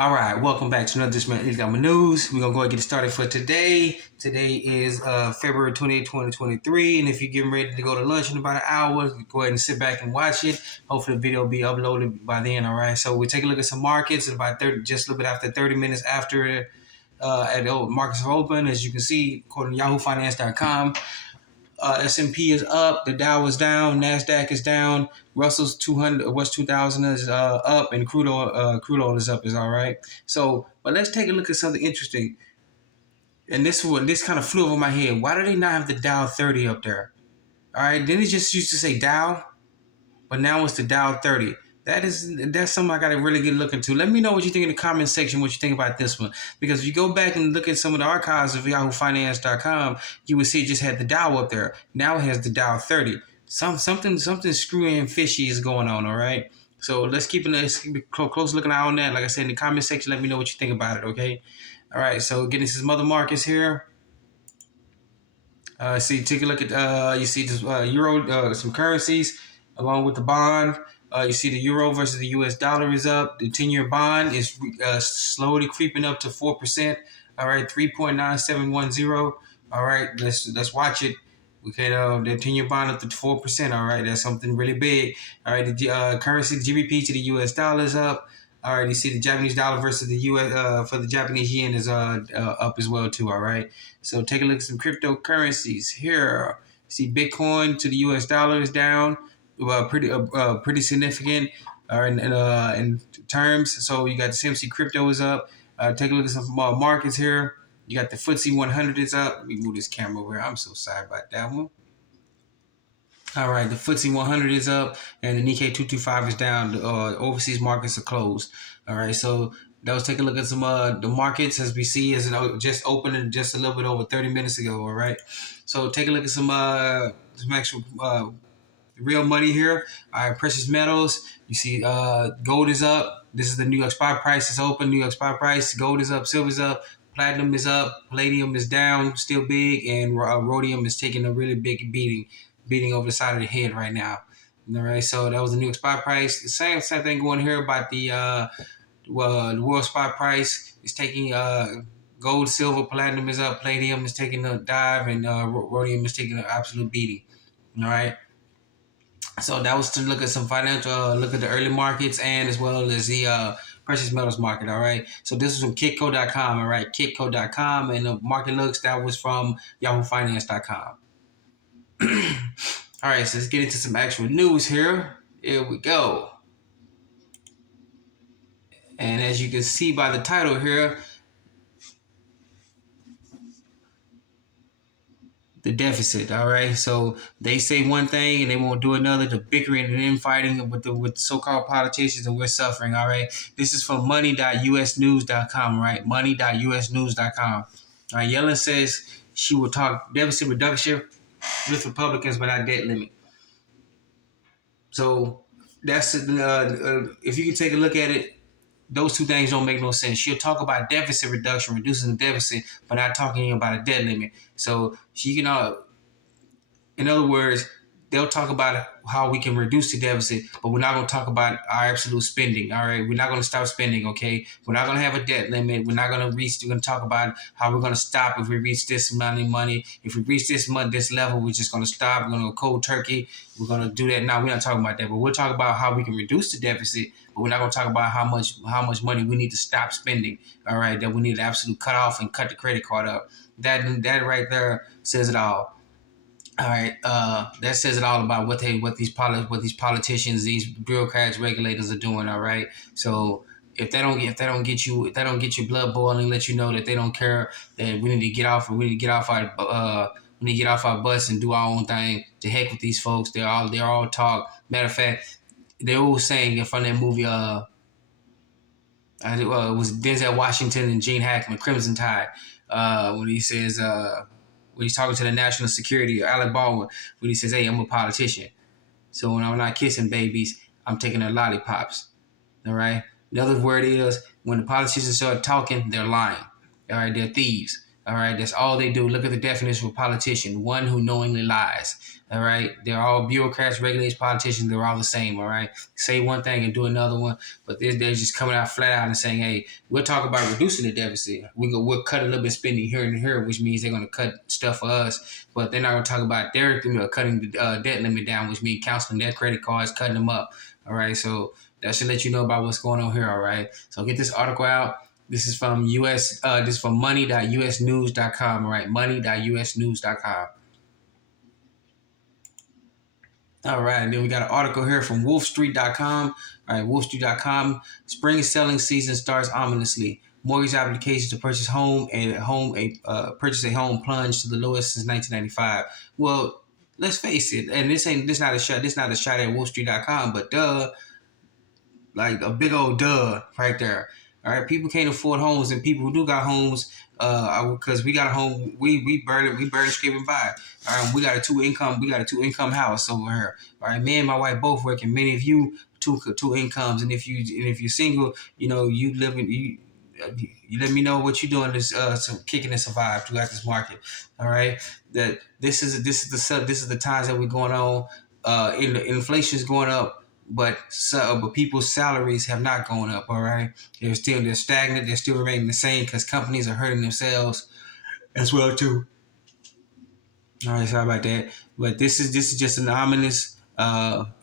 All right, welcome back to another Disman News. We're going to go ahead and get started for today. Today is February 28, 2023. And if you're getting ready to go to lunch in about an hour, go ahead and sit back and watch it. Hopefully the video will be uploaded by then, all right? So we take a look at some markets at about 30, just a little bit after 30 minutes after at the markets are open. As you can see, according to yahoofinance.com, S&P is up, the Dow is down, Nasdaq is down, Russell's 200, West 2000 is up, and crude oil is up. Is all right. So, but let's take a look at something interesting. And this kind of flew over my head. Why do they not have the Dow 30 up there? All right. Then it just used to say Dow, but now it's the Dow 30. That's something I got to really get look into. Let me know what you think in the comment section, what you think about this one. Because if you go back and look at some of the archives of yahoofinance.com, you would see it just had the Dow up there. Now it has the Dow 30. Something screwy and fishy is going on, all right? So let's keep a close looking eye on that. Like I said, in the comment section, let me know what you think about it, okay? All right, so getting some other markets here. Take a look at, you see this euro, some currencies along with the bond. You see the euro versus the U.S. dollar is up. The 10-year bond is slowly creeping up to 4%. All right, 3.9710. All right, let's watch it. We can the 10-year bond up to 4%. All right, that's something really big. All right, the currency, the GBP to the U.S. dollar is up. All right, you see the Japanese dollar versus the U.S. For the Japanese yen is up as well too. All right, so take a look at some cryptocurrencies here. See Bitcoin to the U.S. dollar is down, pretty significant in terms. So you got the CMC crypto is up. Take a look at some markets here. You got the FTSE 100 is up. Let me move this camera over here. I'm so sorry about that one. All right, the FTSE 100 is up, and the Nikkei 225 is down. The overseas markets are closed. All right, so let's take a look at some the markets as we see as it just opened just a little bit over 30 minutes ago. All right, so take a look at some actual real money here. All right, precious metals. You see, gold is up. This is the New York spot price. It's open. New York spot price. Gold is up. Silver's up. Platinum is up. Palladium is down, still big, and rhodium is taking a really big beating over the side of the head right now. All right, so that was the New York spot price. The same thing going here about the world spot price is taking gold, silver, platinum is up, palladium is taking a dive, and rhodium is taking an absolute beating. All right. So that was to look at some financial, look at the early markets and as well as the precious metals market. All right. So this is from kitco.com. All right. Kitco.com. And the market looks, that was from yahoofinance.com. All right. So let's get into some actual news here. Here we go. And as you can see by the title here, the deficit. All right, so they say one thing and they won't do another. The bickering and infighting with so-called politicians, and we're suffering. All right, this is from money.usnews.com. Right, money.usnews.com. All right, Yellen says she will talk deficit reduction with Republicans but not debt limit. So that's if you can take a look at it. Those two things don't make no sense. She'll talk about deficit reduction, reducing the deficit, but not talking about a debt limit. So she can, in other words, they'll talk about how we can reduce the deficit, but we're not going to talk about our absolute spending. All right, we're not going to stop spending. Okay, we're not going to have a debt limit. We're not going to reach. We're going to talk about how we're going to stop if we reach this amount of money. If we reach this level, we're just going to stop. We're going to go cold turkey. We're going to do that. Now we're not talking about that, but we'll talk about how we can reduce the deficit. But we're not going to talk about how much money we need to stop spending. All right, that we need to absolutely cut off and cut the credit card up. That right there says it all. All right, that says it all about what these politicians, these bureaucrats, regulators are doing. All right, so if they don't get your blood boiling, let you know that they don't care, that we need to get off our butts and do our own thing. To heck with these folks, they're all talk. Matter of fact, they were saying from that movie, it was Denzel Washington and Gene Hackman, Crimson Tide, when he says. When he's talking to the national security, or Alec Baldwin, when he says, "Hey, I'm a politician. So when I'm not kissing babies, I'm taking their lollipops." All right? The other word is, when the politicians start talking, they're lying. All right? They're thieves. All right, that's all they do. Look at the definition of politician: one who knowingly lies. All right, they're all bureaucrats, regulators, politicians. They're all the same. All right, say one thing and do another one, but they're just coming out flat out and saying, "Hey, we'll talk about reducing the deficit. We'll cut a little bit of spending here and here, which means they're going to cut stuff for us, but they're not going to talk about their cutting the debt limit down, which means canceling their credit cards, cutting them up. All right, so that should let you know about what's going on here. All right, so get this article out. This is from This is from money.usnews.com. All right, money.usnews.com. All right, and then we got an article here from wolfstreet.com. All right, wolfstreet.com. Spring selling season starts ominously. Mortgage applications to purchase purchase a home plunged to the lowest since 1995. Well, let's face it, and this not a shot. This not a shot at wolfstreet.com, but like a big old duh right there. All right, people can't afford homes, and people who do got homes, because we got a home, we barely scraping by. All right, we got a two income house over here. All right, me and my wife both working. Many of you two incomes, and if you're single, you live in you let me know what you're doing to kicking and survive throughout this market. All right, that this is the times that we're going on. Inflation is going up, but people's salaries have not gone up. All right, they're stagnant. They're still remaining the same because companies are hurting themselves as well too. All right, sorry about that. But this is just an ominous.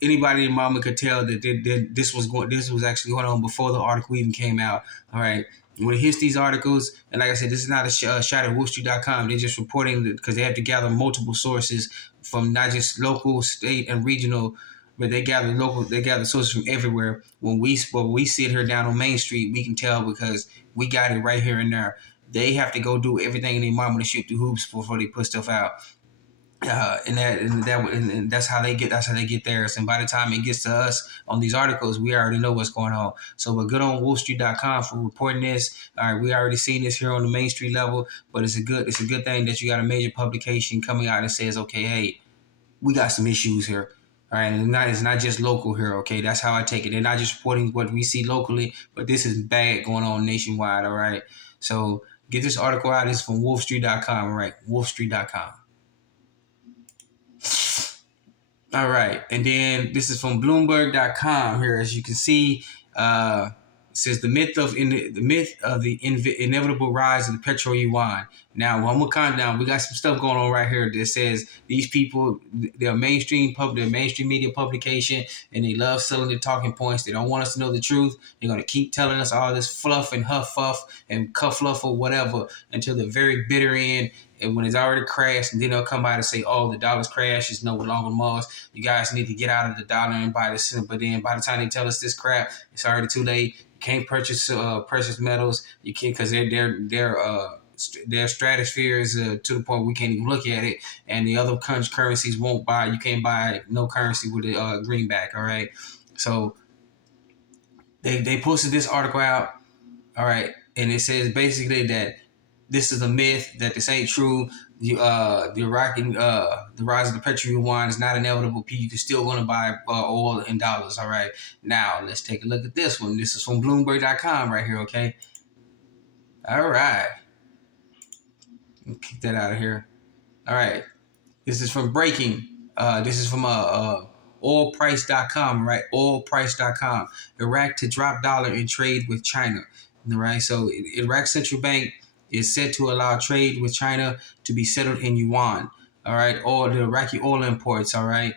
Anybody in Mama could tell that this was actually going on before the article even came out. All right. When it hits these articles, and like I said, this is not a shot at wolfstreet.com. They're just reporting because they have to gather multiple sources from not just local, state, and regional, but they gather sources from everywhere. When we sit here down on Main Street, we can tell because we got it right here and there. They have to go do everything in their mama to shoot through hoops before they put stuff out. And that's how they get theirs. And by the time it gets to us on these articles, we already know what's going on. So we're good on wolfstreet.com for reporting this. All right, we already seen this here on the Main Street level, but it's a good thing that you got a major publication coming out and says, okay, hey, we got some issues here. All right, and it's not just local here. Okay, that's how I take it. They're not just reporting what we see locally, but this is bad going on nationwide. All right, so get this article out. It's from wolfstreet.com. All right, wolfstreet.com. All right, and then this is from Bloomberg.com. Here, as you can see, it says the myth of the inevitable rise of the petro yuan. Now, one more countdown. We got some stuff going on right here that says these people, they're mainstream media publication, and they love selling their talking points. They don't want us to know the truth. They're gonna keep telling us all this fluff and huff and cuffluff or whatever until the very bitter end. And when it's already crashed, and then they'll come by to say, "Oh, the dollar's crashed. It's no longer Mars. You guys need to get out of the dollar and buy this." But then, by the time they tell us this crap, it's already too late. You can't purchase precious metals. You can't because their stratosphere is to the point we can't even look at it, and the other currencies won't buy. You can't buy no currency with a greenback. All right, so they posted this article out. All right, and it says basically that this is a myth, that this ain't true. The rise of the petro yuan is not inevitable. You can still want to buy oil in dollars. All right. Now let's take a look at this one. This is from Bloomberg.com right here. Okay. All right. Kick that out of here. All right. This is from Breaking. This is from oilprice.com, right? Oilprice.com. Iraq to drop dollar in trade with China. All right. So Iraq Central Bank is set to allow trade with China to be settled in yuan. All right. All the Iraqi oil imports, all right,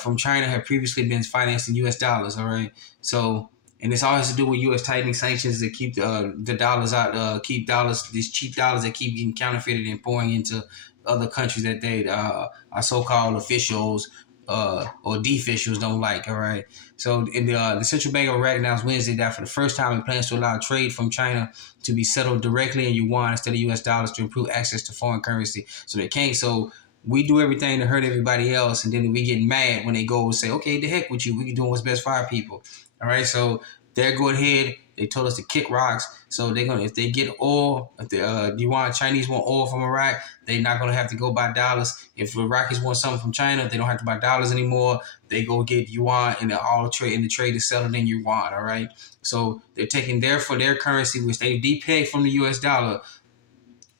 from China have previously been financed in U.S. dollars. All right. So, and this all has to do with U.S. tightening sanctions that keep the dollars out, keep dollars, these cheap dollars that keep getting counterfeited and pouring into other countries that our so-called officials or officials don't like. All right. So in the Central Bank of Iraq announced Wednesday that for the first time it plans to allow trade from China to be settled directly in yuan instead of U.S. dollars to improve access to foreign currency. So they can't. So we do everything to hurt everybody else, and then we get mad when they go and say, "Okay, the heck with you. We doing what's best for our people." All right. So they're going ahead. They told us to kick rocks. So they're gonna, if they get oil, if the Chinese want oil from Iraq, they're not gonna have to go buy dollars. If Iraqis want something from China, they don't have to buy dollars anymore. They go get yuan, and all trade in the trade is settled in yuan. All right. So they're taking for their currency, which they depegged from the U.S. dollar.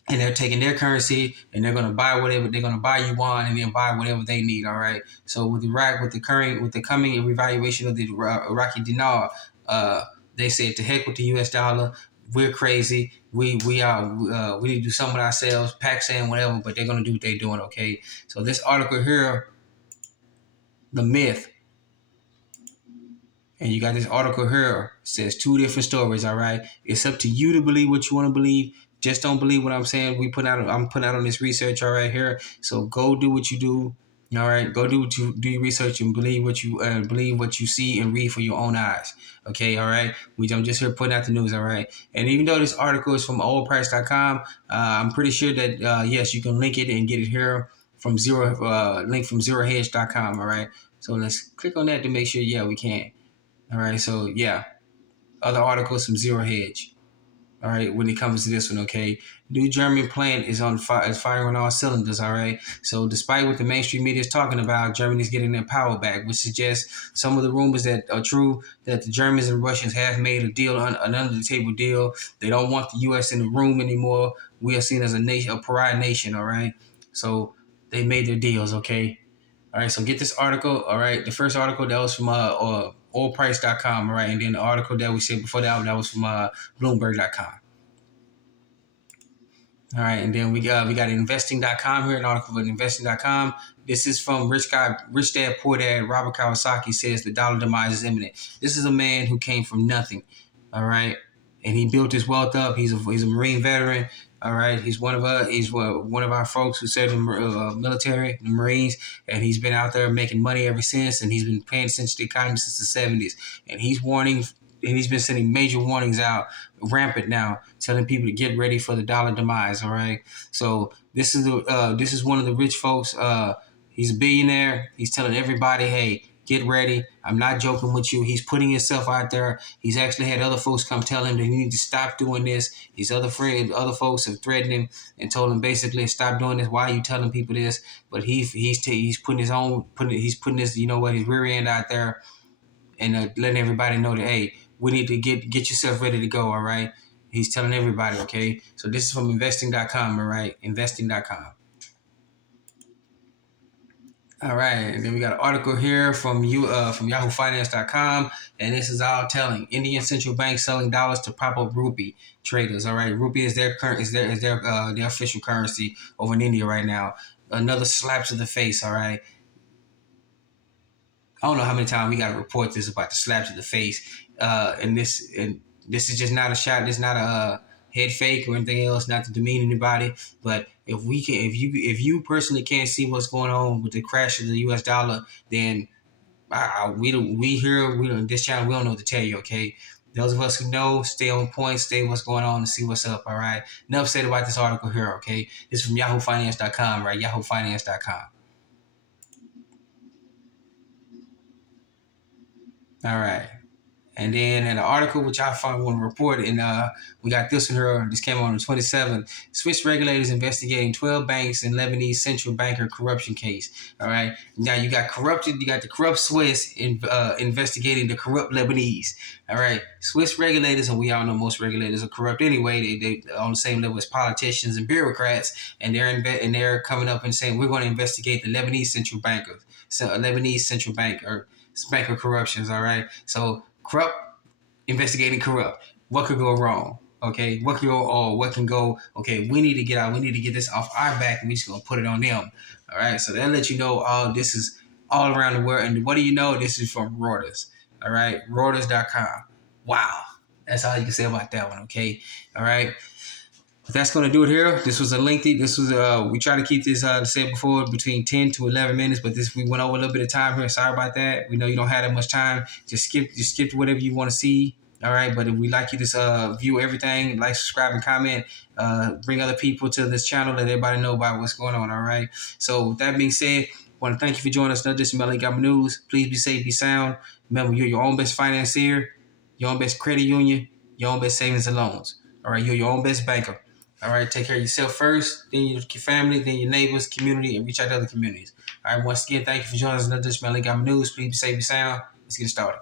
and they're taking their currency and they're gonna buy whatever they're gonna buy yuan and then buy whatever they need. All right. So with Iraq, with the coming revaluation of the Iraqi dinar, they said to heck with the U.S. dollar. We're crazy. We need to do something with ourselves. Pakistan, whatever, but they're gonna do what they're doing. Okay. So this article here, the myth. And you got this article here, says two different stories, all right? It's up to you to believe what you want to believe. Just don't believe what I'm saying. I'm putting out on this research, all right, here. So go do what you do. All right, go do your research and believe what you see and read for your own eyes. Okay, all right. I'm just here putting out the news, all right. And even though this article is from oilprice.com, I'm pretty sure that yes, you can link it and get it here from link from zerohedge.com, all right. So let's click on that to make sure, yeah, we can. All right, so yeah, other articles from Zero Hedge. All right, when it comes to this one, okay, new German plant is firing on all cylinders. All right, so despite what the mainstream media is talking about, Germany's getting their power back, which suggests some of the rumors that are true that the Germans and Russians have made a deal, an under the table deal. They don't want the U.S. in the room anymore. We are seen as a nation, a pariah nation. All right, so they made their deals. Okay. All right, so get this article. All right, the first article that was from oilprice.com. All right, and then the article that we said before that was from Bloomberg.com. All right, and then we got investing.com here, an article from investing.com. This is from Rich Dad Poor Dad. Robert Kiyosaki says the dollar demise is imminent. This is a man who came from nothing. All right, and he built his wealth up. He's a Marine veteran. All right, he's one of our folks who served in the military, the Marines, and he's been out there making money ever since, and he's been paying attention to the economy since the 70s. And he's been sending major warnings out, rampant now, telling people to get ready for the dollar demise. All right, so this is one of the rich folks. He's a billionaire. He's telling everybody, hey, get ready. I'm not joking with you. He's putting himself out there. He's actually had other folks come tell him that he needs to stop doing this. His other folks have threatened him and told him basically stop doing this. Why are you telling people this? But he's putting his his rear end out there and letting everybody know that hey, we need to get yourself ready to go. All right. He's telling everybody. Okay. So this is from investing.com. All right. Investing.com. All right, and then we got an article here from YahooFinance.com, and this is all telling. Indian central bank selling dollars to prop up rupee traders. All right, rupee is their their official currency over in India right now. Another slap to the face. All right, I don't know how many times we got to report this about the slap to the face, and this is just not a shot. This is not a head fake or anything else, not to demean anybody. But if you personally can't see what's going on with the crash of the U.S. dollar, then this channel we don't know what to tell you. Okay, those of us who know, stay on point, stay what's going on, and see what's up. All right. Enough said about this article here. Okay, this is from YahooFinance.com, right? YahooFinance.com. All right. And then in the article, which I found want to report, and we got this one here. This came on the 27th. Swiss regulators investigating 12 banks and Lebanese central banker corruption case. All right. Now you got the corrupt Swiss investigating the corrupt Lebanese. All right. Swiss regulators, and we all know most regulators are corrupt anyway. They on the same level as politicians and bureaucrats, and they're coming up and saying we're going to investigate the Lebanese central banker, Lebanese central banker corruptions. All right. So corrupt, investigating corrupt. What could go wrong? Okay, what could go or what can go? Okay, we need to get out. We need to get this off our back, and we just gonna put it on them. All right, so they'll let you know all this is all around the world. And what do you know? This is from Reuters. All right, Reuters.com. Wow, that's all you can say about that one. Okay, all right. But that's going to do it here. This was we try to keep this, said before, between 10 to 11 minutes, but we went over a little bit of time here. Sorry about that. We know you don't have that much time. Just skip to whatever you want to see. All right. But if we like you to view everything, like, subscribe, and comment, bring other people to this channel, let everybody know about what's going on. All right. So with that being said, I want to thank you for joining us. Another edition of LA News. Please be safe, be sound. Remember, you're your own best financier, your own best credit union, your own best savings and loans. All right. You're your own best banker. All right, take care of yourself first, then your family, then your neighbors, community, and reach out to other communities. All right, once again, thank you for joining us. Another edition of LA News. Please be safe, be sound. Let's get started.